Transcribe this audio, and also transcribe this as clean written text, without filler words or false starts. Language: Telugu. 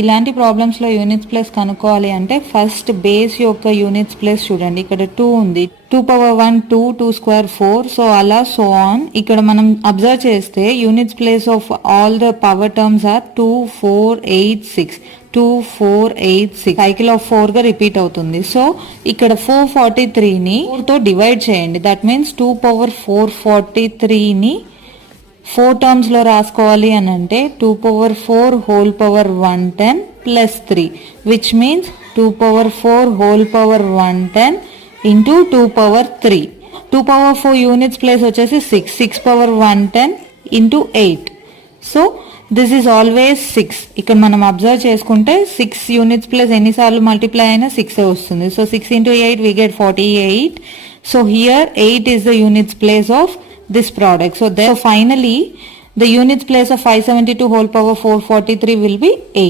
ఇలాంటి ప్రాబ్లమ్స్ లో యూనిట్స్ ప్లేస్ కనుక్కోవాలి అంటే ఫస్ట్ బేస్ యొక్క యూనిట్స్ ప్లేస్ చూడండి. ఇక్కడ 2 ఉంది, 2 పవర్ 1 2, 2 స్క్వేర్ 4, సో అలా సో ఆన్. ఇక్కడ మనం అబ్జర్వ్ చేస్తే units place of all the power terms are 2 4 8 6, 2 4 8 6, cycle of 4 గా రిపీట్ అవుతుంది. సో ఇక్కడ 443 ని 4 తో డివైడ్ చేయండి. దట్ మీన్స్ 2 పవర్ 443 ని 4 టర్మ్స్ లో రాసుకోవాలి అని అంటే 2 power 4 whole power 110 plus 3, which means 2 power 4 whole power 110 into 2 power 3. 2 power 4 units place వచ్చేసి 6 power 110 into 8. So this is always 6. ఇక్కడ మనం అబ్జర్వ్ చేసుకుంటే 6 యూనిట్స్ ప్లేస్ ఎన్నిసార్లు మల్టిప్లై అయినా 6 వస్తుంది. So 6 into 8 we get 48. So here 8 is the units place of this product. So finally the units place of 572 whole power 443 will be 8.